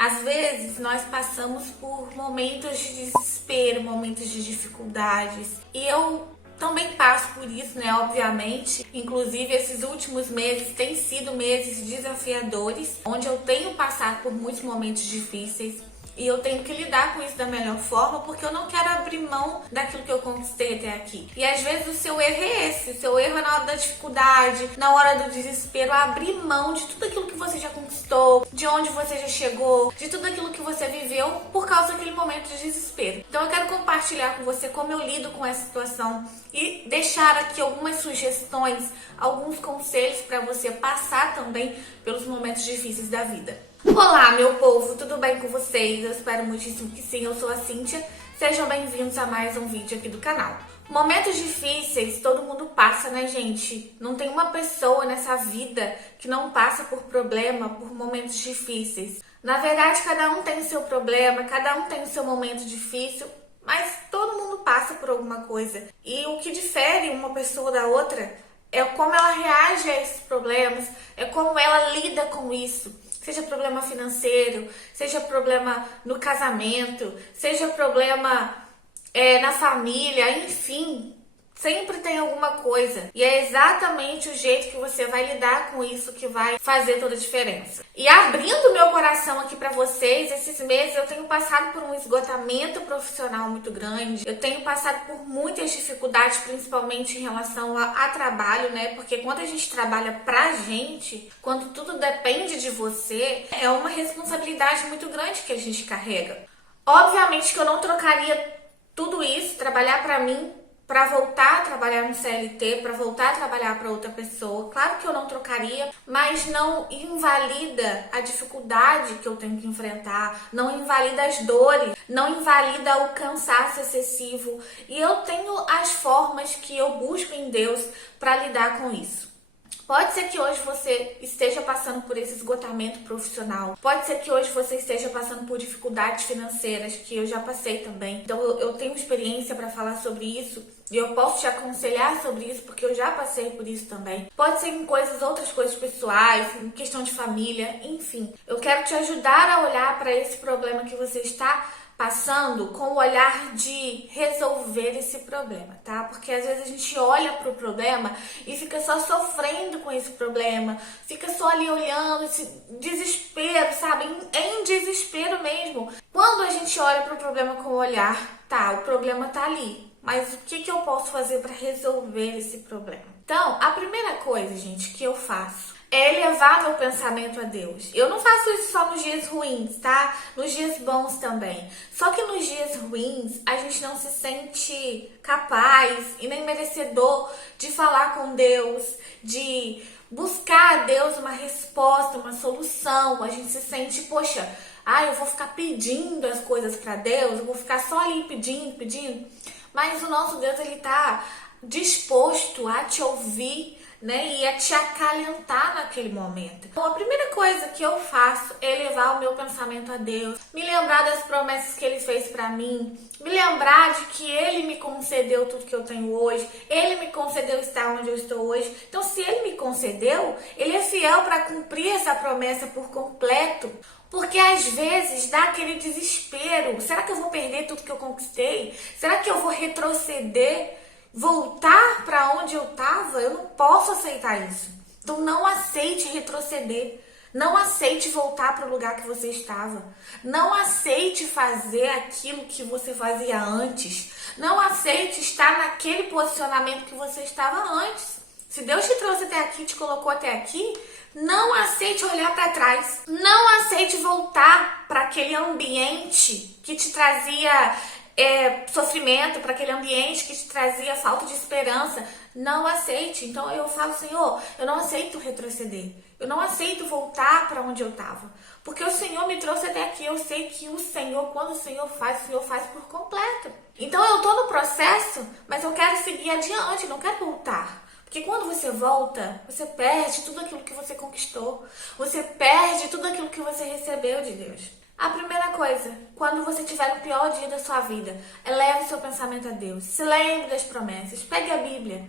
Às vezes nós passamos por momentos de desespero, momentos de dificuldades. E eu também passo por isso, né? Obviamente. Inclusive, esses últimos meses têm sido meses desafiadores, onde eu tenho passado por muitos momentos difíceis. E eu tenho que lidar com isso da melhor forma, porque eu não quero abrir mão daquilo que eu conquistei até aqui. E às vezes o seu erro é esse. O seu erro é na hora da dificuldade, na hora do desespero, abrir mão de tudo aquilo que você já conquistou, de onde você já chegou, de tudo aquilo que você viveu por causa daquele momento de desespero. Então eu quero compartilhar com você como eu lido com essa situação e deixar aqui algumas sugestões, alguns conselhos para você passar também pelos momentos difíceis da vida. Olá, meu povo, tudo bem com vocês? Eu espero muitíssimo que sim, eu sou a Cíntia. Sejam bem-vindos a mais um vídeo aqui do canal. Momentos difíceis todo mundo passa, né, gente? Não tem uma pessoa nessa vida que não passa por problema, por momentos difíceis. Na verdade, cada um tem o seu problema, cada um tem o seu momento difícil, mas todo mundo passa por alguma coisa. E o que difere uma pessoa da outra é como ela reage a esses problemas, é como ela lida com isso. Seja problema financeiro, seja problema no casamento, seja problema na família, enfim, sempre tem alguma coisa. E é exatamente o jeito que você vai lidar com isso que vai fazer toda a diferença. E abrindo meu coração aqui pra vocês, esses meses eu tenho passado por um esgotamento profissional muito grande. Eu tenho passado por muitas dificuldades, principalmente em relação a trabalho, né? Porque quando a gente trabalha pra gente, quando tudo depende de você, é uma responsabilidade muito grande que a gente carrega. Obviamente que eu não trocaria tudo isso, trabalhar pra mim, para voltar a trabalhar no CLT, para voltar a trabalhar para outra pessoa. Claro que eu não trocaria, mas não invalida a dificuldade que eu tenho que enfrentar, não invalida as dores, não invalida o cansaço excessivo. E eu tenho as formas que eu busco em Deus para lidar com isso. Pode ser que hoje você esteja passando por esse esgotamento profissional. Pode ser que hoje você esteja passando por dificuldades financeiras, que eu já passei também. Então eu tenho experiência para falar sobre isso e eu posso te aconselhar sobre isso porque eu já passei por isso também. Pode ser em outras coisas pessoais, em questão de família, enfim. Eu quero te ajudar a olhar para esse problema que você está passando com o olhar de resolver esse problema, tá? Porque às vezes a gente olha pro problema e fica só sofrendo com esse problema, fica só ali olhando esse desespero, sabe? Em desespero mesmo. Quando a gente olha pro problema com o olhar, tá, o problema tá ali, mas o que eu posso fazer para resolver esse problema? Então, a primeira coisa, gente, que eu faço é elevar meu pensamento a Deus. Eu não faço isso só nos dias ruins, tá? Nos dias bons também. Só que nos dias ruins, a gente não se sente capaz e nem merecedor de falar com Deus, de buscar a Deus uma resposta, uma solução. A gente se sente, poxa, eu vou ficar pedindo as coisas para Deus, eu vou ficar só ali pedindo. Mas o nosso Deus, ele tá disposto a te ouvir, né, e a te acalentar naquele momento. Então, a primeira coisa que eu faço é elevar o meu pensamento a Deus, me lembrar das promessas que Ele fez pra mim, me lembrar de que Ele me concedeu tudo que eu tenho hoje, Ele me concedeu estar onde eu estou hoje. Então, se Ele me concedeu, Ele é fiel para cumprir essa promessa por completo. Porque às vezes dá aquele desespero. Será que eu vou perder tudo que eu conquistei? Será que eu vou retroceder? Voltar para onde eu estava? Eu não posso aceitar isso. Então não aceite retroceder. Não aceite voltar para o lugar que você estava. Não aceite fazer aquilo que você fazia antes. Não aceite estar naquele posicionamento que você estava antes. Se Deus te trouxe até aqui, te colocou até aqui, não aceite olhar para trás. Não aceite voltar para aquele ambiente que te trazia sofrimento, para aquele ambiente que te trazia falta de esperança. Não aceite. Então eu falo, Senhor, eu não aceito retroceder. Eu não aceito voltar para onde eu estava. Porque o Senhor me trouxe até aqui. Eu sei que o Senhor, quando o Senhor faz por completo. Então eu tô no processo, mas eu quero seguir adiante, não quero voltar. Porque quando você volta, você perde tudo aquilo que você conquistou. Você perde tudo aquilo que você recebeu de Deus. A primeira coisa, quando você estiver no pior dia da sua vida, eleve seu pensamento a Deus. Se lembre das promessas. Pegue a Bíblia.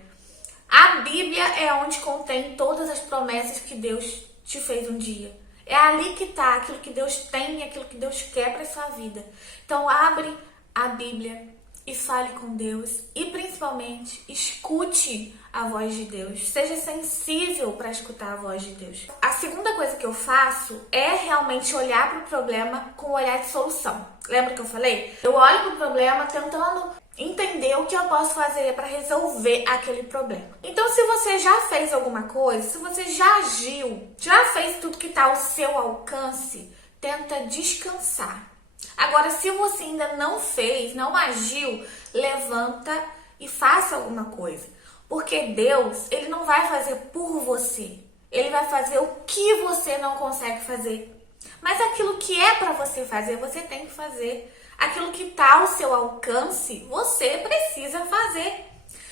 A Bíblia é onde contém todas as promessas que Deus te fez um dia. É ali que está aquilo que Deus tem e aquilo que Deus quer para sua vida. Então abre a Bíblia e fale com Deus e principalmente escute a voz de Deus. Seja sensível para escutar a voz de Deus. A segunda coisa que eu faço é realmente olhar para o problema com um olhar de solução. Lembra que eu falei? Eu olho para o problema tentando entender o que eu posso fazer para resolver aquele problema. Então, se você já fez alguma coisa, se você já agiu, já fez tudo que está ao seu alcance, tenta descansar. Agora, se você ainda não fez, não agiu, levanta e faça alguma coisa. Porque Deus, Ele não vai fazer por você. Ele vai fazer o que você não consegue fazer. Mas aquilo que é para você fazer, você tem que fazer. Aquilo que está ao seu alcance, você precisa fazer.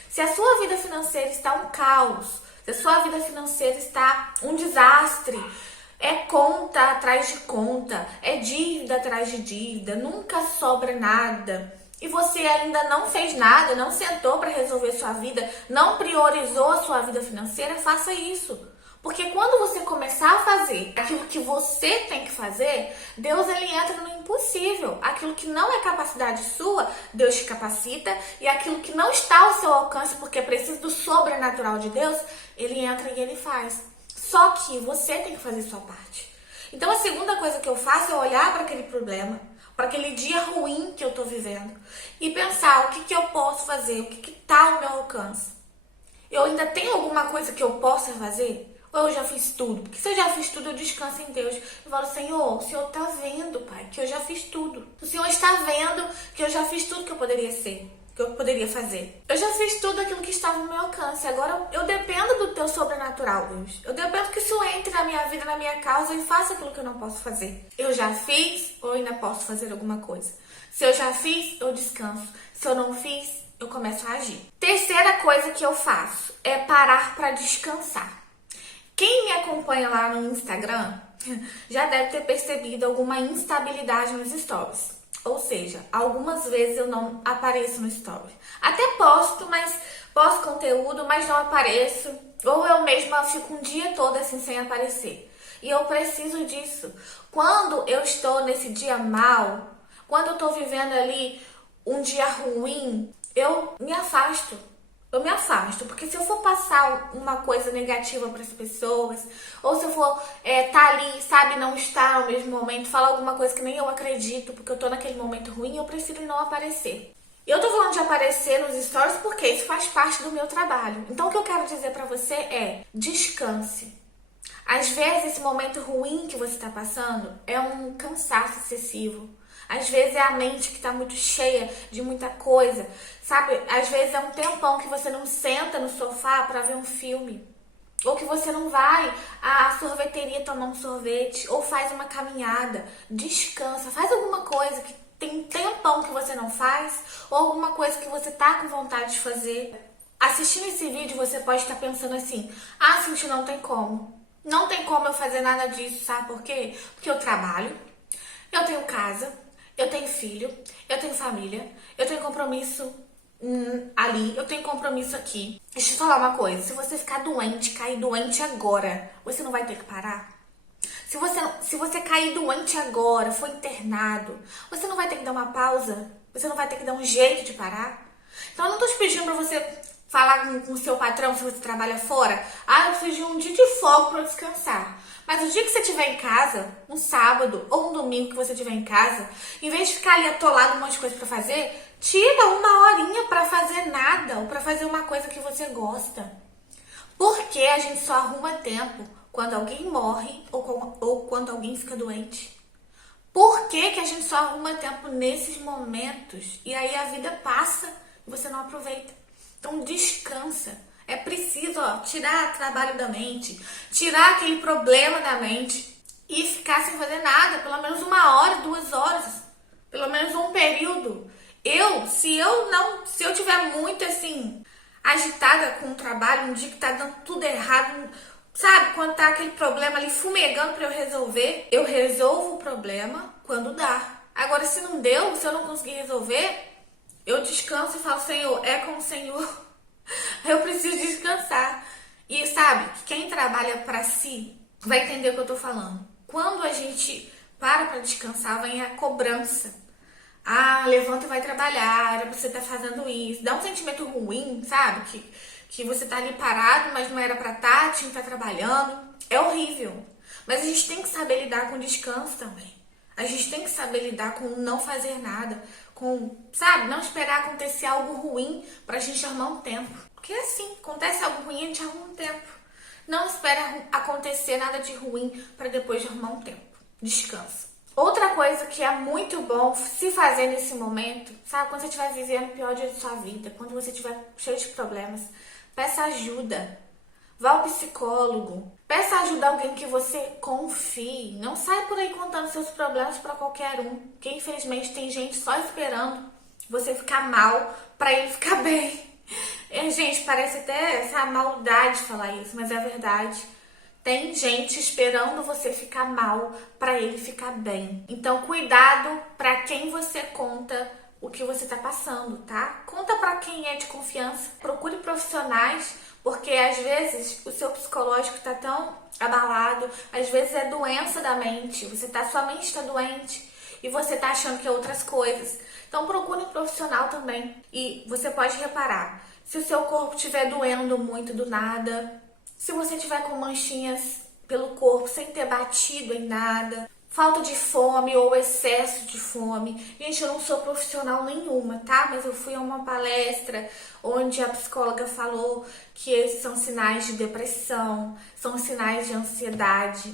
Se a sua vida financeira está um caos, se a sua vida financeira está um desastre, é conta atrás de conta, é dívida atrás de dívida, nunca sobra nada, e você ainda não fez nada, não sentou para resolver sua vida, não priorizou a sua vida financeira, faça isso. Porque quando você começar a fazer aquilo que você tem que fazer, Deus ele entra no impossível. Aquilo que não é capacidade sua, Deus te capacita. E aquilo que não está ao seu alcance, porque precisa do sobrenatural de Deus, ele entra e ele faz. Só que você tem que fazer sua parte. Então a segunda coisa que eu faço é olhar para aquele problema, para aquele dia ruim que eu estou vivendo e pensar o que eu posso fazer, o que está ao meu alcance. Eu ainda tenho alguma coisa que eu possa fazer? Ou eu já fiz tudo? Porque se eu já fiz tudo, eu descanso em Deus. Eu falo, Senhor, o Senhor está vendo, Pai, que eu já fiz tudo. O Senhor está vendo que eu já fiz tudo que eu poderia ser, que eu poderia fazer. Eu já fiz tudo aquilo que estava no meu alcance. Agora eu dependo do Teu sobrenatural, Deus. Eu dependo que o Senhor entre na minha vida, na minha causa e faça aquilo que eu não posso fazer. Eu já fiz ou ainda posso fazer alguma coisa? Se eu já fiz, eu descanso. Se eu não fiz, eu começo a agir. Terceira coisa que eu faço é parar para descansar. Quem me acompanha lá no Instagram já deve ter percebido alguma instabilidade nos stories. Ou seja, algumas vezes eu não apareço no story. Até posto, mas posto conteúdo, mas não apareço. Ou eu mesma fico um dia todo assim sem aparecer. E eu preciso disso. Quando eu estou nesse dia mal, quando eu estou vivendo ali um dia ruim, eu me afasto. Eu me afasto, porque se eu for passar uma coisa negativa para as pessoas, ou se eu for tá ali, sabe, não estar no mesmo momento, falar alguma coisa que nem eu acredito, porque eu tô naquele momento ruim, eu prefiro não aparecer. E eu tô falando de aparecer nos stories porque isso faz parte do meu trabalho. Então o que eu quero dizer para você é, descanse. Às vezes esse momento ruim que você está passando é um cansaço excessivo. Às vezes é a mente que está muito cheia de muita coisa, sabe? Às vezes é um tempão que você não senta no sofá para ver um filme. Ou que você não vai à sorveteria tomar um sorvete, ou faz uma caminhada, descansa, faz alguma coisa que tem um tempão que você não faz, ou alguma coisa que você tá com vontade de fazer. Assistindo esse vídeo, você pode estar pensando assim, ah, Cintia, não tem como. Não tem como eu fazer nada disso, sabe por quê? Porque eu trabalho, eu tenho casa, eu tenho filho, eu tenho família, eu tenho compromisso ali, eu tenho compromisso aqui. Deixa eu falar uma coisa, se você ficar doente, cair doente agora, você não vai ter que parar? Se você cair doente agora, for internado, você não vai ter que dar uma pausa? Você não vai ter que dar um jeito de parar? Então eu não tô te pedindo pra você falar com o seu patrão se você trabalha fora. Ah, eu preciso de um dia de folga pra descansar. Mas o dia que você estiver em casa, um sábado ou um domingo que você estiver em casa, em vez de ficar ali atolado um monte de coisa pra fazer, tira uma horinha pra fazer nada ou pra fazer uma coisa que você gosta. Porque a gente só arruma tempo quando alguém morre ou quando alguém fica doente. Por que a gente só arruma tempo nesses momentos? E aí a vida passa e você não aproveita. Então descansa. É preciso tirar trabalho da mente, tirar aquele problema da mente e ficar sem fazer nada, pelo menos 1 hora, 2 horas, pelo menos um período. Se eu tiver muito assim, agitada com o trabalho, um dia que tá dando tudo errado, sabe, quando tá aquele problema ali fumegando pra eu resolver, eu resolvo o problema quando dá. Agora, se não deu, se eu não conseguir resolver, eu descanso e falo, Senhor, é com o Senhor. Eu preciso descansar. E sabe, quem trabalha pra si vai entender o que eu tô falando. Quando a gente para descansar, vem a cobrança. Ah, levanta e vai trabalhar, era pra você estar fazendo isso. Dá um sentimento ruim, sabe? Que você tá ali parado, mas não era pra estar, tinha que estar trabalhando. É horrível. Mas a gente tem que saber lidar com o descanso também. A gente tem que saber lidar com não fazer nada, com, sabe, não esperar acontecer algo ruim pra gente arrumar um tempo. Porque assim, acontece algo ruim, a gente arruma um tempo. Não espera acontecer nada de ruim pra depois de arrumar um tempo. Descansa. Outra coisa que é muito bom se fazer nesse momento, sabe, quando você estiver vivendo o pior dia da sua vida, quando você estiver cheio de problemas, peça ajuda. Vá ao psicólogo. Peça ajuda a alguém que você confie. Não sai por aí contando seus problemas para qualquer um. Porque infelizmente tem gente só esperando você ficar mal para ele ficar bem. Gente, parece até essa maldade falar isso, mas é verdade. Tem gente esperando você ficar mal para ele ficar bem. Então, cuidado para quem você conta o que você tá passando, tá? Conta para quem é de confiança. Procure profissionais, porque às vezes o seu psicológico tá tão abalado, às vezes é doença da mente, sua mente está doente e você tá achando que é outras coisas. Então procure um profissional também. E você pode reparar, se o seu corpo estiver doendo muito do nada, se você tiver com manchinhas pelo corpo sem ter batido em nada, falta de fome ou excesso de fome. Gente, eu não sou profissional nenhuma, tá? Mas eu fui a uma palestra onde a psicóloga falou que esses são sinais de depressão, são sinais de ansiedade,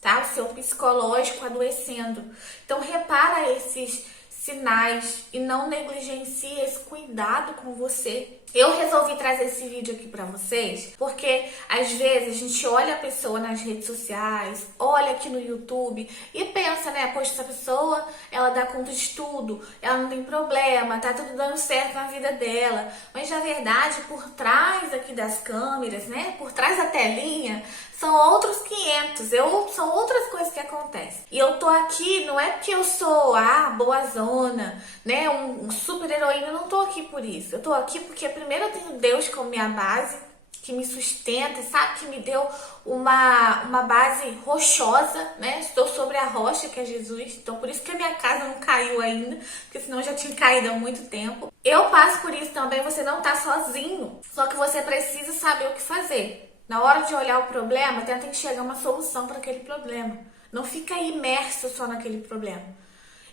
tá? O seu psicológico adoecendo. Então, repara esses sinais e não negligencie esse cuidado com você. Eu resolvi trazer esse vídeo aqui pra vocês porque às vezes a gente olha a pessoa nas redes sociais, olha aqui no YouTube e pensa, né, poxa, essa pessoa, ela dá conta de tudo, ela não tem problema, tá tudo dando certo na vida dela. Mas na verdade, por trás aqui das câmeras, né, por trás da telinha, são outros 500, são outras coisas que acontecem. E eu tô aqui, não é porque eu sou boazona, né, um super heroína, eu não tô aqui por isso. Eu tô aqui porque primeiro eu tenho Deus como minha base, que me sustenta, sabe, que me deu uma base rochosa, né? Estou sobre a rocha, que é Jesus, então por isso que a minha casa não caiu ainda, porque senão já tinha caído há muito tempo. Eu passo por isso também, você não tá sozinho, só que você precisa saber o que fazer. Na hora de olhar o problema, tenta enxergar uma solução para aquele problema. Não fica imerso só naquele problema.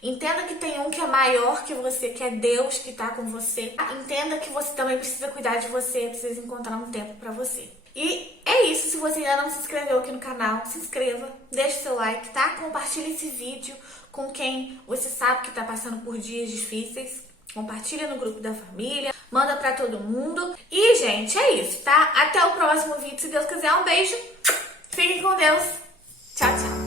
Entenda que tem um que é maior que você, que é Deus que tá com você. Entenda que você também precisa cuidar de você, precisa encontrar um tempo pra você. E é isso, se você ainda não se inscreveu aqui no canal, se inscreva, deixe seu like, tá? Compartilhe esse vídeo com quem você sabe que tá passando por dias difíceis. Compartilha no grupo da família, manda pra todo mundo. E, gente, é isso, tá? Até o próximo vídeo, se Deus quiser. Um beijo, fiquem com Deus. Tchau, tchau.